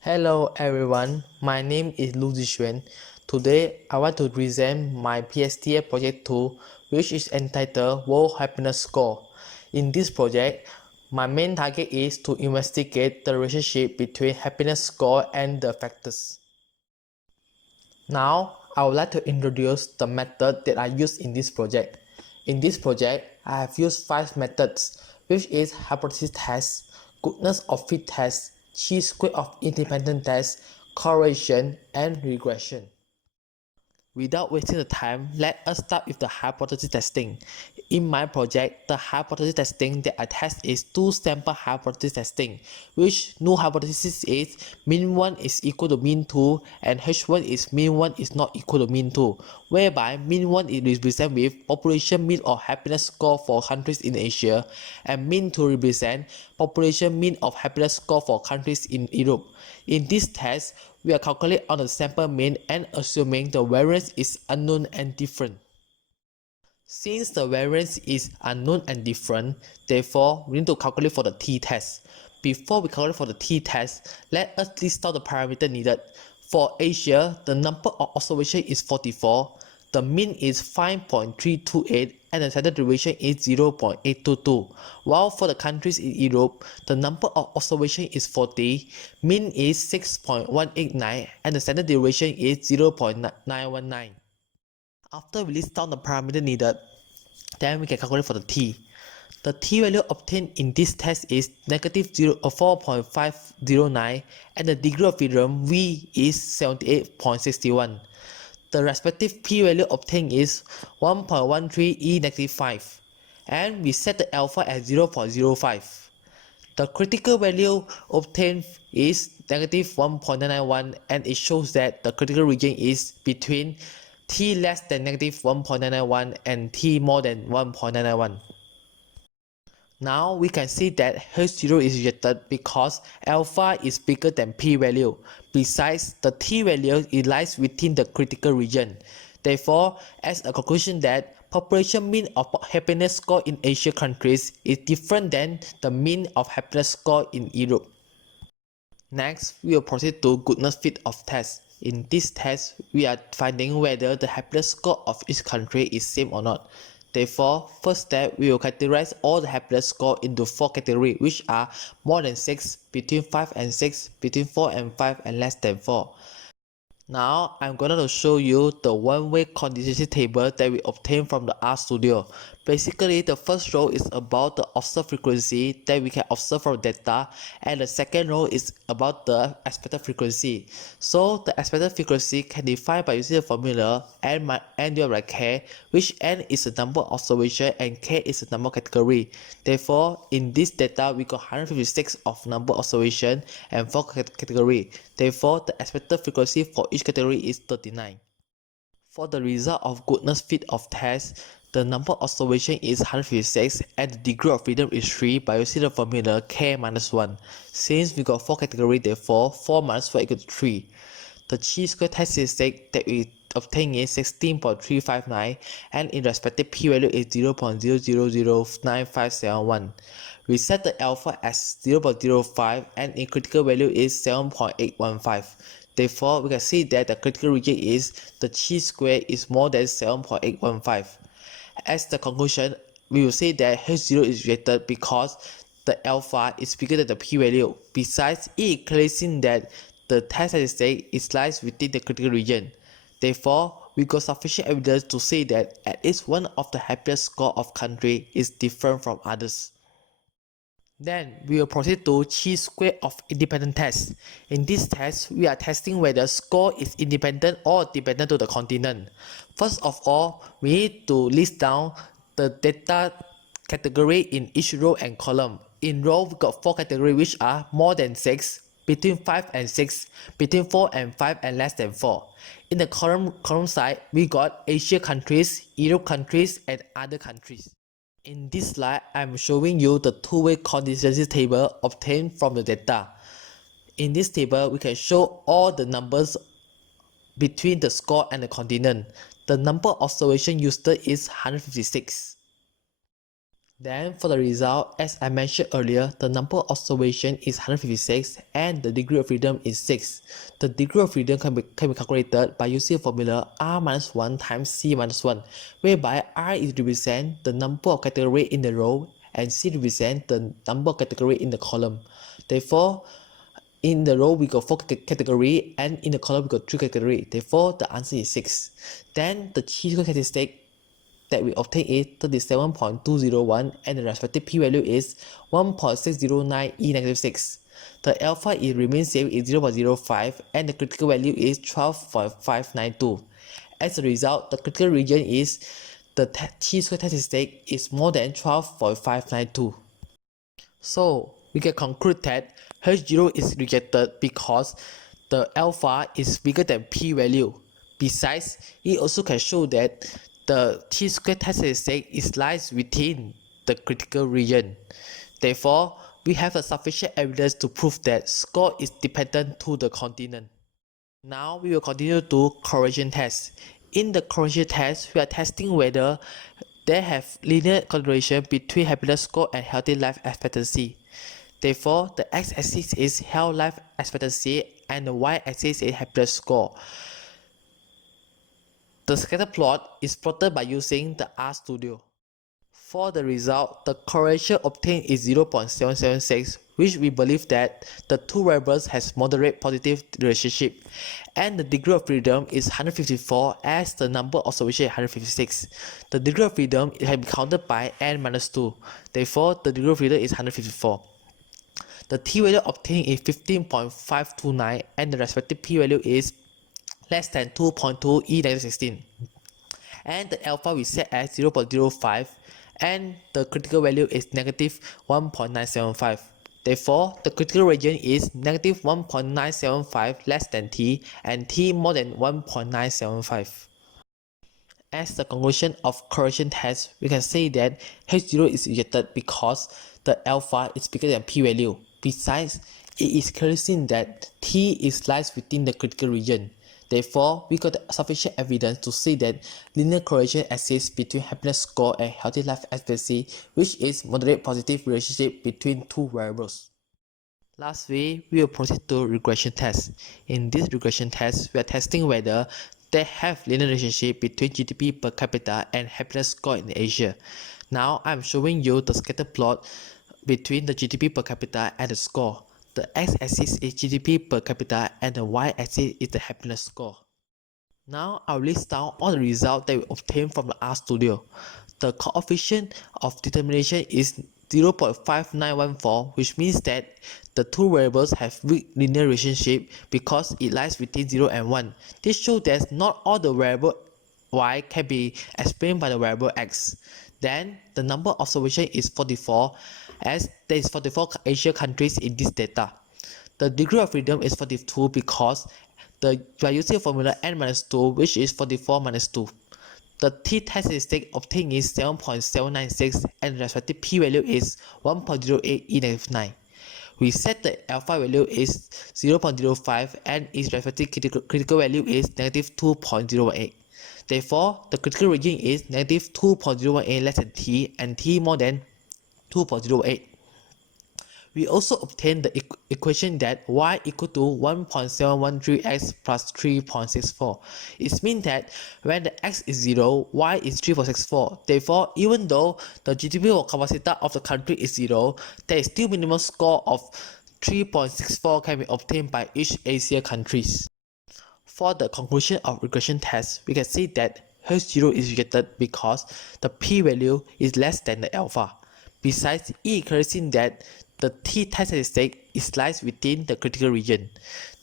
Hello everyone, my name is Lu Zixuan. Today I want to present my PSDA project 2, which is entitled World Happiness Score. In this project, my main target is to investigate the relationship between happiness score and the factors. Now, I would like to introduce the method that I use in this project. In this project, I have used 5 methods, which is hypothesis test, goodness of fit test, chi-square of independent test, correlation, and regression. Without wasting the time, let us start with the hypothesis testing. In my project, the hypothesis testing that I test is two-sample hypothesis testing, which null hypothesis is mean 1 is equal to mean 2 and H1 is mean 1 is not equal to mean 2, whereby mean 1 is represented with population mean of happiness score for countries in Asia and mean 2 represent population mean of happiness score for countries in Europe. In this test, we are calculating on the sample mean and assuming the variance is unknown and different. Since the variance is unknown and different, therefore we need to calculate for the t-test. Before we calculate for the t-test, let us list out the parameter needed. For Asia, the number of observations is 44, the mean is 5.328 and the standard deviation is 0.822. While for the countries in Europe, the number of observations is 40, mean is 6.189 and the standard deviation is 0.919. After we list down the parameter needed, then we can calculate for the t. The t value obtained in this test is negative 4.509 and the degree of freedom V is 78.61. The respective p value obtained is 1.13 e negative 5 and we set the alpha at 0.05. The critical value obtained is negative 1.991 and it shows that the critical region is between t less than negative 1.991 and t more than 1.991. Now we can see that H0 is rejected because alpha is bigger than p value. Besides, the t value it lies within the critical region. Therefore, as a conclusion that population mean of happiness score in Asian countries is different than the mean of happiness score in Europe. Next, we will proceed to goodness fit of test. In this test, we are finding whether the happiness score of each country is same or not. Therefore, first step, we will categorize all the happiness score into 4 categories, which are more than 6, between 5 and 6, between 4 and 5, and less than 4. Now, I'm going to show you the one-way contingency table that we obtained from the RStudio. Basically, the first row is about the observed frequency that we can observe from data, and the second row is about the expected frequency. So, the expected frequency can be defined by using the formula n divided by k, which n is the number of observation and k is the number category. Therefore, in this data, we got 156 of number observation and 4 category. Therefore, the expected frequency for each category is 39. For the result of goodness fit of test, the number of observation is 156 and the degree of freedom is 3 by using the formula k minus 1. Since we got 4 categories, therefore 4 minus 4 equals to 3. The chi-square test statistic that we obtain is 16.359 and in respective p-value is 0.000957. We set the alpha as 0.05 and in critical value is 7.815. Therefore, we can see that the critical region is the chi-square is more than 7.815. As the conclusion, we will say that H0 is rejected because the alpha is bigger than the p-value. Besides, it is clearly seen that the test statistic is lies within the critical region. Therefore, we got sufficient evidence to say that at least one of the happiness score of country is different from others. Then we will proceed to chi-square of independent test. In this test, we are testing whether score is independent or dependent to the continent. First of all, we need to list down the data category in each row and column. In row, we got 4 categories which are more than 6, between 5 and 6, between 4 and 5, and less than 4. In the column side, we got Asia countries, Europe countries, and other countries. In this slide, I'm showing you the two-way contingency table obtained from the data. In this table, we can show all the numbers between the score and the continent. The number of observations used is 156. Then for the result, as I mentioned earlier, the number of observations is 156 and the degree of freedom is 6. The degree of freedom can be calculated by using a formula r minus 1 times c minus 1, whereby r is represent the number of categories in the row and c represent the number of categories in the column. Therefore, in the row we got 4 categories and in the column we got 3 categories. Therefore, the answer is 6. Then the chi-square statistic that we obtain is 37.201 and the respective p-value is 1.609 e negative 6. The alpha is remains same is 0.05 and the critical value is 12.592. As a result, the critical region is the chi-square statistic is more than 12.592. So we can conclude that H0 is rejected because the alpha is bigger than p-value. Besides, it also can show that the chi-square statistic is lies within the critical region. Therefore, we have a sufficient evidence to prove that score is dependent to the continent. Now we will continue to correlation test. In the correlation test, we are testing whether they have linear correlation between happiness score and healthy life expectancy. Therefore, the x-axis is health life expectancy and the y-axis is happiness score. The scatter plot is plotted by using the RStudio. For the result, the correlation obtained is 0.776, which we believe that the two variables has moderate positive relationship, and the degree of freedom is 154 as the number of observations is 156. The degree of freedom can be counted by n minus 2, therefore the degree of freedom is 154. The t-value obtained is 15.529 and the respective p-value is less than 2.2 e negative 16. And the alpha we set as 0.05 and the critical value is negative 1.975. Therefore, the critical region is negative 1.975 less than t and t more than 1.975. As the conclusion of correlation test, we can say that H0 is rejected because the alpha is bigger than p-value. Besides, it is clearly seen that t is lies within the critical region. Therefore, we got sufficient evidence to say that linear correlation exists between happiness score and healthy life expectancy, which is moderate positive relationship between two variables. Lastly, we will proceed to regression test. In this regression test, we are testing whether they have linear relationship between GDP per capita and happiness score in Asia. Now, I am showing you the scatter plot between the GDP per capita and the score. The x-axis is GDP per capita and the y-axis is the happiness score. Now I'll list down all the results that we obtained from the RStudio. The coefficient of determination is 0.5914, which means that the two variables have weak linear relationship because it lies within 0 and 1. This shows that not all the variable y can be explained by the variable x. Then the number of observations is 44 as there is 44 Asian countries in this data. The degree of freedom is 42 because we are using a formula n-2 which is 44 minus 2. The t-test statistic obtained is 7.796 and the respective p-value is 1.08 e negative 9. We set the alpha value is 0.05 and its respective critical value is negative 2.018. Therefore, the critical region is negative 2.018 less than t and t more than 2.08. We also obtain the equation that y equal to 1.713x plus 3.64. It means that when the x is 0, y is 3.64. Therefore, even though the GDP per capita of the country is 0, there is still minimum score of 3.64 can be obtained by each Asia countries. For the conclusion of regression test, we can see that H0 is rejected because the p-value is less than the alpha. Besides, it clearly seen that the t-test statistic is lies within the critical region.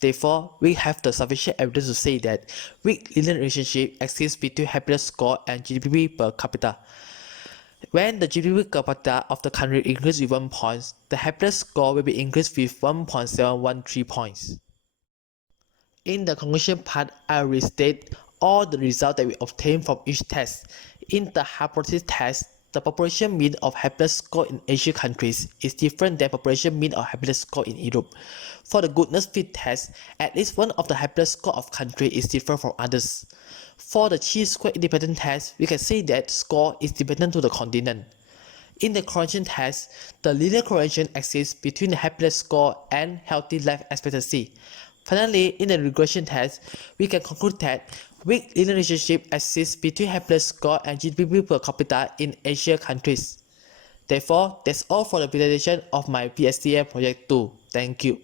Therefore, we have the sufficient evidence to say that weak linear relationship exists between happiness score and GDP per capita. When the GDP per capita of the country increases with 1 point, the happiness score will be increased with 1.713 points. In the conclusion part, I will restate all the results that we obtained from each test. In the hypothesis test, the population mean of happiness score in Asian countries is different than population mean of happiness score in Europe. For the goodness fit test, at least one of the happiness score of country is different from others. For the chi-square independent test, we can say that score is dependent to the continent. In the correlation test, the linear correlation exists between the happiness score and healthy life expectancy. Finally, in the regression test, we can conclude that weak linear relationship exists between happiness score and GDP per capita in Asian countries. Therefore, that's all for the presentation of my PSDA project 2. Thank you.